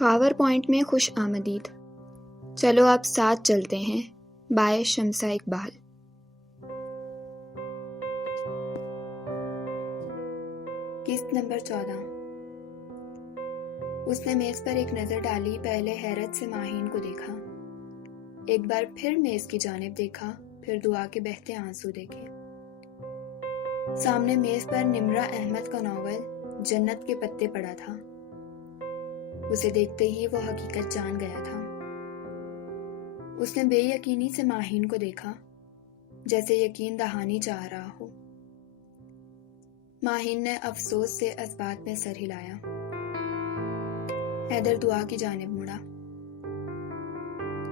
Khawar point میں خوش آمدید. چلو آپ ساتھ چلتے ہیں. بائے شمسہ اقبال. قسط نمبر 14. اس نے میز پر ایک نظر ڈالی. پہلے حیرت سے ماہین کو دیکھا، ایک بار پھر میز کی جانب دیکھا، پھر دعا کے بہتے آنسو دیکھے. سامنے میز پر نمرہ احمد کا ناول جنت کے پتے پڑا تھا. اسے دیکھتے ہی وہ حقیقت جان گیا تھا. اس نے بے یقینی سے ماہین کو دیکھا، جیسے یقین دہانی چاہ رہا ہو. ماہین نے افسوس سے اسبات میں سر ہلایا. حیدر دعا کی جانب مڑا.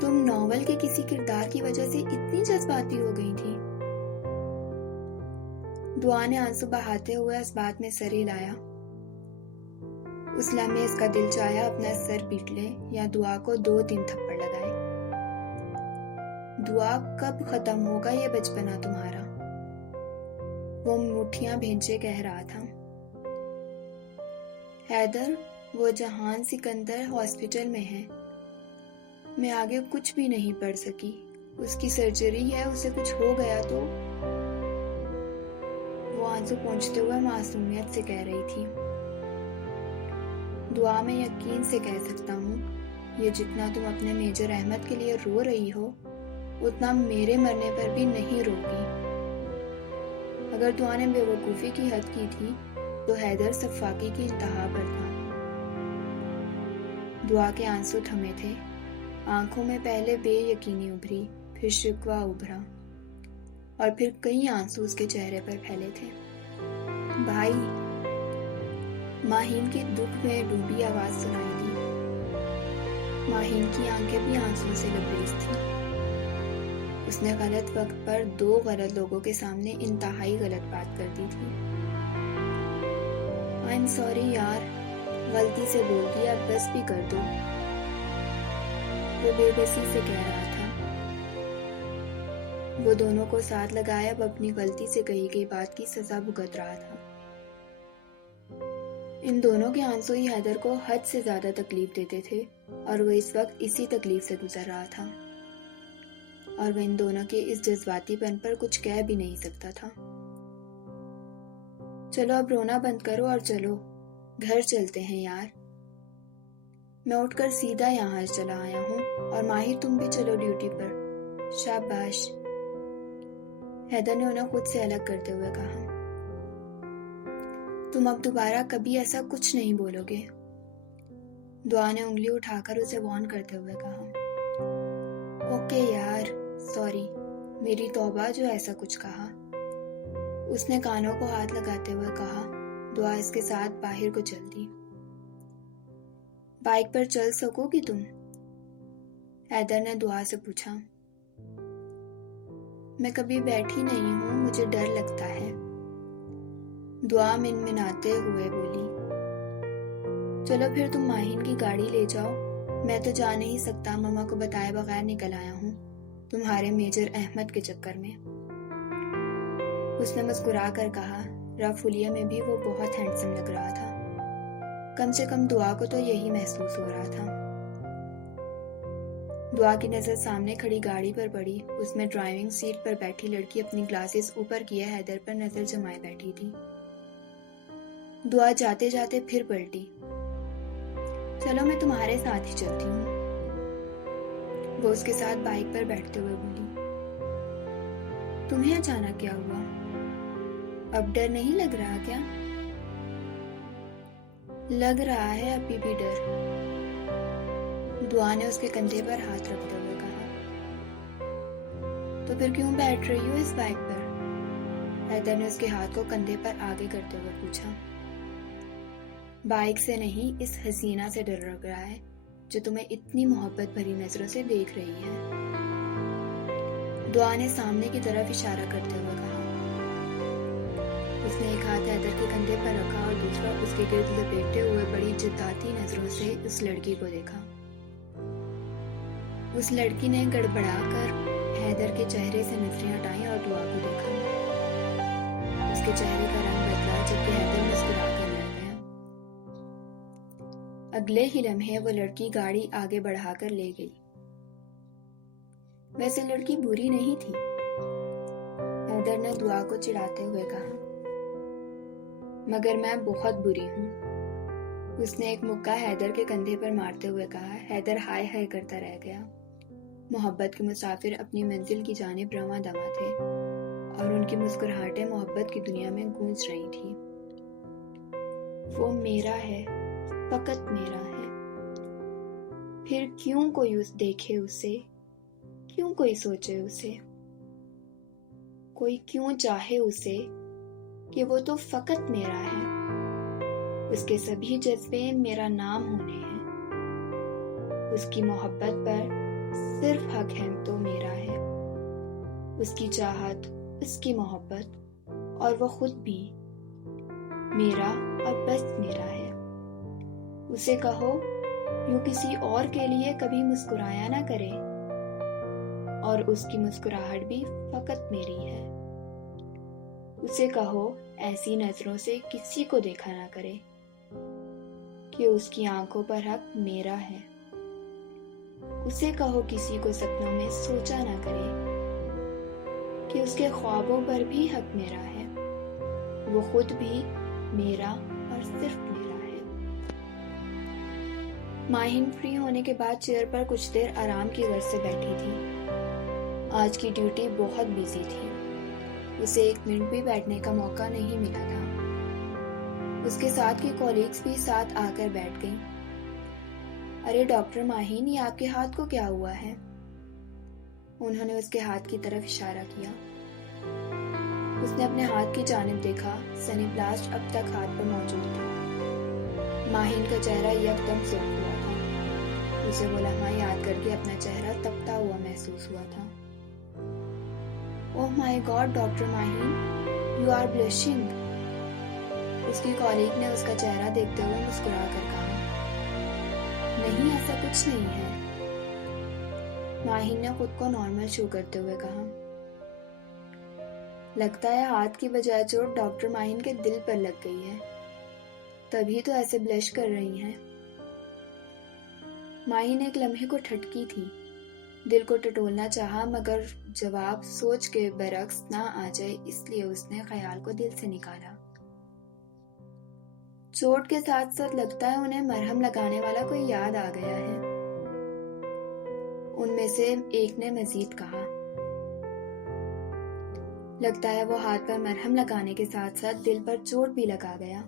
تم ناول کے کسی کردار کی وجہ سے اتنی جذباتی ہو گئی تھی؟ دعا نے آنسو بہاتے ہوئے اسبات میں سر ہلایا. اس لمحے اس کا دل چاہیا اپنا سر پیٹ لے یا دعا کو 2-3 تھپڑ لگائے. دعا کب ختم ہوگا یہ بچپنا تمہارا؟ وہ مٹھیاں بھینچے کہہ رہا تھا. حیدر، وہ جہان سکندر ہاسپٹل میں ہے. میں آگے کچھ بھی نہیں پڑھ سکی. اس کی سرجری ہے، اسے کچھ ہو گیا تو. وہ آنسو پونچھتے ہوئے معصومیت سے کہہ رہی تھی. دعا میں یقین سے کہہ سکتا ہوں، یہ جتنا تم اپنے میجر احمد کے لیے رو رہی ہو، اتنا میرے مرنے پر بھی نہیں روگی. اگر دعا نے بے وقوفی کی حد کی تھی تو حیدر سفاکی کی انتہا پر تھا. دعا کے آنسو تھمے تھے. آنکھوں میں پہلے بے یقینی ابھری، پھر شکوہ ابھرا، اور پھر کئی آنسو اس کے چہرے پر پھیلے تھے. بھائی! ماہین کی دکھ میں ڈوبی آواز سنائی دی. ماہین کی آنکھیں بھی آنسو سے لبریز تھیں. اس نے غلط وقت پر 2 غلط لوگوں کے سامنے انتہائی غلط بات کر دی تھی. I'm sorry یار، غلطی سے بول دیا، بس بھی کر دو. وہ بے بسی سے کہہ رہا تھا. وہ دونوں کو ساتھ لگائے اب اپنی غلطی سے کہی گئی بات کی سزا بھگت رہا تھا. ان دونوں کے آنسو ہی حیدر کو حد سے زیادہ تکلیف دیتے تھے، اور وہ اس وقت اسی تکلیف سے گزر رہا تھا، اور وہ ان دونوں کے اس جذباتی پن پر کچھ کہہ بھی نہیں سکتا تھا. چلو اب رونا بند کرو اور چلو، گھر چلتے ہیں یار. میں اٹھ کر سیدھا یہاں چلا آیا ہوں، اور ماہر تم بھی چلو ڈیوٹی پر. شاباش. حیدر نے انہیں خود سے الگ کرتے ہوئے کہا. تم اب دوبارہ کبھی ایسا کچھ نہیں بولو گے. دعا نے انگلی اٹھا کر اسے وارن کرتے ہوئے کہا. اوکے یار، سوری، میری توبہ جو ایسا کچھ کہا. اس نے کانوں کو ہاتھ لگاتے ہوئے کہا. دعا اس کے ساتھ باہر کو چل دی. بائک پر چل سکو گی تم؟ حیدر نے دعا سے پوچھا. میں کبھی بیٹھی نہیں ہوں، مجھے ڈر لگتا ہے. دعا منمناتے ہوئے بولی. چلو پھر تم ماہین کی گاڑی لے جاؤ. میں تو جا نہیں سکتا، ماما کو بتائے بغیر نکل آیا ہوں تمہارے میجر احمد کے چکر میں. اس نے مسکرا کر کہا. رف حلیے میں بھی وہ بہت ہینڈسم لگ رہا تھا. کم سے کم دعا کو تو یہی محسوس ہو رہا تھا. دعا کی نظر سامنے کھڑی گاڑی پر پڑی. اس میں ڈرائیونگ سیٹ پر بیٹھی لڑکی اپنی گلاسز اوپر کیے حیدر پر نظر جمائے بیٹھی تھی. دعا جاتے جاتے پھر پلٹی. چلو میں تمہارے ساتھ ہی چلتی ہوں. وہ اس کے ساتھ بائک پر بیٹھتے ہوئے بولی. تمہیں اچانک کیا ہوا؟ اب ڈر نہیں لگ رہا کیا؟ لگ رہا ہے ابھی بھی ڈر. دعا نے اس کے کندھے پر ہاتھ رکھتے ہوئے کہا. تو پھر کیوں بیٹھ رہی ہو اس بائک پر؟ حیدر نے اس کے ہاتھ کو کندھے پر آگے کرتے ہوئے پوچھا. بائک سے نہیں، اس حسینہ سے ڈر لگ رہا ہے جو تمہیں اتنی محبت بھری نظروں سے دیکھ رہی ہے. دعا نے سامنے کی طرف اشارہ کرتے ہوئے کہا. اس نے ایک ہاتھ حیدر کے کندھے پر رکھا اور دوسرا اس کے گرد لپیٹے ہوئے بڑی جداتی نظروں سے اس لڑکی کو دیکھا. اس لڑکی نے گڑبڑا کر حیدر کے چہرے سے نظریں ہٹائیں اور دعا کو دیکھا. اس کے چہرے کا رنگ بدلا جبکہ حیدر مسکرا کر رہ گیا. اگلے ہی لمحے وہ لڑکی گاڑی آگے بڑھا کر لے گئی۔ ویسے لڑکی بری نہیں تھی، حیدر نے دعا کو چڑھاتے ہوئے کہا، مگر میں بہت بری ہوں۔ اس نے ایک مکہ حیدر کے کندھے پر مارتے ہوئے کہا۔ حیدر ہائے ہائے کرتا رہ گیا۔ محبت کے مسافر اپنی منزل کی جانب رواں دواں تھے اور ان کی مسکراہٹیں محبت کی دنیا میں گونج رہی تھی۔ وہ میرا ہے، فقط میرا ہے۔ پھر کیوں کوئی دیکھے اسے، کیوں کوئی سوچے اسے، کوئی کیوں چاہے اسے، کہ وہ تو فقط میرا ہے۔ اس کے سبھی جذبے میرا نام ہونے ہیں۔ اس کی محبت پر صرف حق ہے تو میرا ہے۔ اس کی چاہت، اس کی محبت اور وہ خود بھی میرا اور بس میرا ہے۔ اسے کہو یوں کسی اور کے لیے کبھی مسکرایا نہ کرے، اور اس کی مسکراہٹ بھی فقط میری ہے۔ اسے کہو ایسی نظروں سے کسی کو دیکھا نہ کرے، کہ اس کی آنکھوں پر حق میرا ہے۔ اسے کہو کسی کو سپنوں میں سوچا نہ کرے، کہ اس کے خوابوں پر بھی حق میرا ہے۔ وہ خود بھی میرا اور صرف میرا ہے۔ ماہین فری ہونے کے بعد چیئر پر کچھ دیر آرام کی غرض سے بیٹھی تھی۔ آج کی ڈیوٹی بہت بیزی تھی، اسے ایک منٹ بھی بیٹھنے کا موقع نہیں ملا تھا۔ اس کے ساتھ کی کولیگز بھی ساتھ آ کر بیٹھ گئیں۔ ارے ڈاکٹر ماہین، یہ آپ کے ہاتھ کو کیا ہوا ہے؟ انہوں نے اس کے ہاتھ کی طرف اشارہ کیا۔ اس نے اپنے ہاتھ کی جانب دیکھا، سنی بلاسٹ اب تک ہاتھ پر موجود تھا۔ ماہین کا چہرہ یکدم سرخ ہوا تھا۔ اسے وہ لمحہ یاد کر کے اپنا چہرہ تپتا ہوا محسوس ہوا تھا۔ Oh my god doctor Maheen, you are blushing. اس کی کالیگ نے اس کا چہرہ دیکھتے ہوئے مسکرا کر کہا، نہیں ایسا کچھ نہیں ہے۔ ماہین نے خود کو نارمل شو کرتے ہوئے کہا، لگتا ہے ہاتھ کی بجائے چوٹ ڈاکٹر ماہین کے دل پر لگ گئی ہے، تبھی تو ایسے بلش کر رہی ہیں۔ ماہین ایک لمحے کو ٹھٹکی تھی، دل کو ٹٹولنا چاہا مگر جواب سوچ کے برعکس نہ آ جائے، اس لیے اس نے خیال کو دل سے نکالا۔ چوٹ کے ساتھ ساتھ لگتا ہے انہیں مرہم لگانے والا کوئی یاد آ گیا ہے، ان میں سے ایک نے مزید کہا۔ لگتا ہے وہ ہاتھ پر مرہم لگانے کے ساتھ ساتھ دل پر چوٹ بھی لگا گیا۔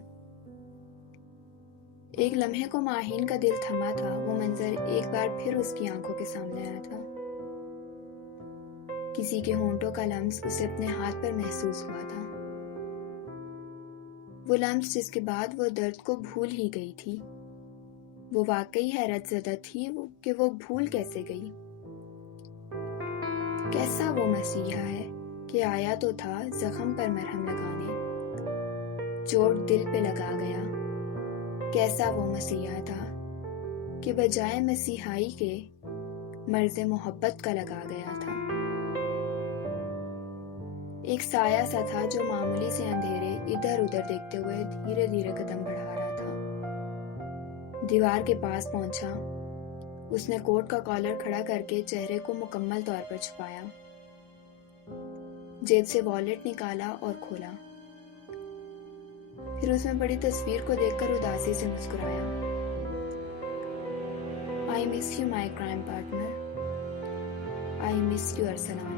ایک لمحے کو ماہین کا دل تھما تھا، وہ منظر ایک بار پھر اس کی آنکھوں کے سامنے آیا تھا۔ کسی کے ہونٹوں کا لمس اسے اپنے ہاتھ پر محسوس ہوا تھا، وہ لمس جس کے بعد وہ درد کو بھول ہی گئی تھی۔ وہ واقعی حیرت زدہ تھی کہ وہ بھول کیسے گئی۔ کیسا وہ مسیحا ہے کہ آیا تو تھا زخم پر مرہم لگانے، چوٹ دل پہ لگا گیا۔ کیسا وہ مسیحا تھا کہ بجائے مسیحائی کے مرض محبت کا لگا گیا تھا۔ ایک سایہ سا تھا جو معمولی سے اندھیرے ادھر ادھر دیکھتے ہوئے دھیرے دھیرے قدم بڑھا رہا تھا۔ دیوار کے پاس پہنچا، اس نے کوٹ کا کالر کھڑا کر کے چہرے کو مکمل طور پر چھپایا، جیب سے والیٹ نکالا اور کھولا، پھر اس میں پڑی تصویر کو دیکھ کر اداسی سے مسکرایا۔ I miss you my crime partner, I miss you Arsalan.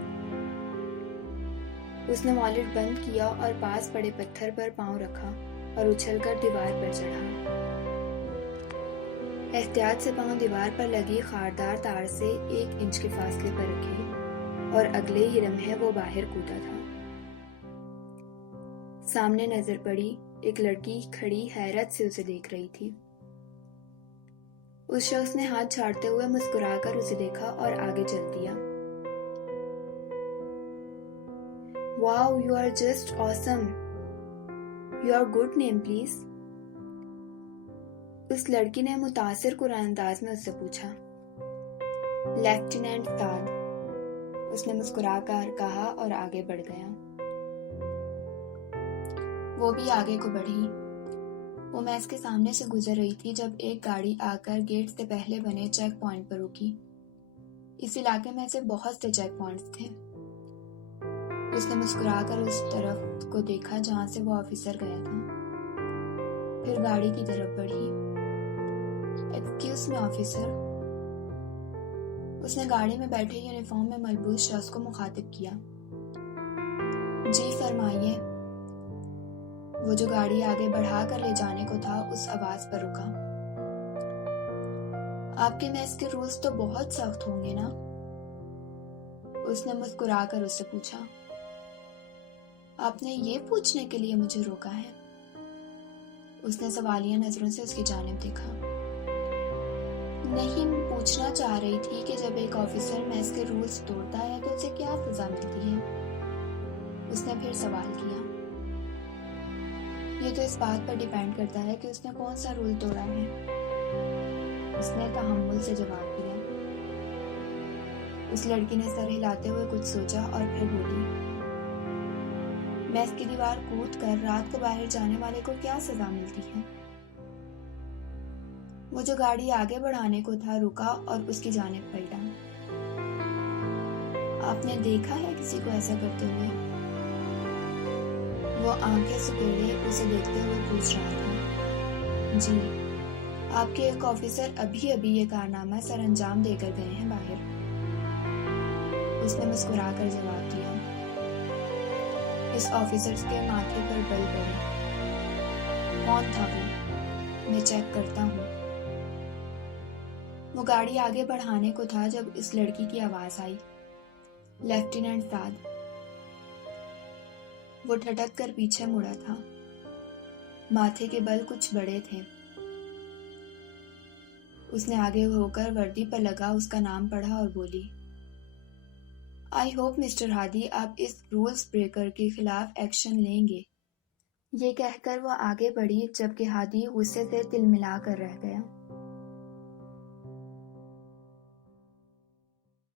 اس نے والیٹ بند کیا اور پاس پڑے پتھر پر پاؤں رکھا اور اچھل کر دیوار پر چڑھا۔ احتیاط سے پاؤں دیوار پر لگی خاردار تار سے 1 انچ کے فاصلے پر رکھے اور اگلے ہی لمحے وہ باہر کودا تھا۔ سامنے نظر پڑی، ایک لڑکی کھڑی حیرت سے اسے دیکھ رہی تھی۔ اس شخص نے ہاتھ جھاڑتے ہوئے مسکرا کر اسے دیکھا اور آگے چل دیا۔ Wow you are just awesome, your good name please. اس لڑکی نے متاثر کن انداز میں اس سے پوچھا۔ لیفٹیننٹ سعد، اس نے مسکرا کر کہا اور آگے بڑھ گیا۔ وہ بھی آگے کو بڑھی۔ وہ میس کے سامنے سے گزر رہی تھی جب ایک گاڑی آ کر گیٹ سے پہلے بنے چیک پوائنٹ پر رکی۔ اس علاقے میں سے بہت سے چیک پوائنٹس تھے۔ اس نے مسکرا کر اس طرف کو دیکھا جہاں سے وہ آفیسر گیا تھا، پھر گاڑی کی طرف بڑھی۔ Excuse me officer. اس نے گاڑی میں بیٹھے یونیفارم میں ملبوس شخص کو مخاطب کیا۔ جی فرمائیے۔ وہ جو گاڑی آگے بڑھا کر لے جانے کو تھا اس آواز پر رکا۔ آپ کے میس کے رولز تو بہت سخت ہوں گے نا؟ اس نے مسکرا کر اس سے پوچھا۔ آپ نے یہ پوچھنے کے لیے مجھے روکا ہے؟ اس نے سوالیہ نظروں سے اس کی جانب دیکھا۔ نہیں، پوچھنا چاہ رہی تھی کہ جب ایک آفیسر میس کے رولز توڑتا ہے تو اسے کیا سزا ملتی ہے؟ اس نے پھر سوال کیا۔ یہ تو اس بات پر ڈیپینڈ کرتا ہے کہ اس نے کون سا رول توڑا ہے، اس نے تحمل سے جواب دیا۔ اس لڑکی نے سر ہلاتے ہوئے کچھ سوچا اور پھر بولی، میس کی دیوار کود کر رات کو باہر جانے والے کو کیا سزا ملتی ہے؟ وہ جو گاڑی آگے بڑھانے کو تھا رکا اور اس کی جانب پلٹا۔ آپ نے دیکھا ہے کسی کو ایسا کرتے ہوئے؟ وہ آنکھیں سکیڑے اسے دیکھتے ہوئے پوچھ رہا تھا۔ جی، آپ کے ایک آفیسر ابھی یہ کارنامہ سر انجام دے کر گئے ہیں باہر۔ اس نے مسکرا کر جواب دیا۔ اس آفیسر کے ماتھے پر بل پڑے۔ کون تھا وہ؟ میں چیک کرتا ہوں۔ وہ گاڑی آگے بڑھانے کو تھا جب اس لڑکی کی آواز آئی، لیفٹیننٹ سعد۔ وہ ٹھٹک کر پیچھے مڑا تھا، ماتھے کے بل کچھ بڑے تھے۔ اس نے آگے ہو کر وردی پر لگا اس کا نام پڑھا اور بولی، آئی ہوپ مسٹر ہادی آپ اس رولز بریکر کے خلاف ایکشن لیں گے۔ یہ کہہ کر وہ آگے بڑھی جبکہ ہادی غصے سے تلملا کر رہ گیا۔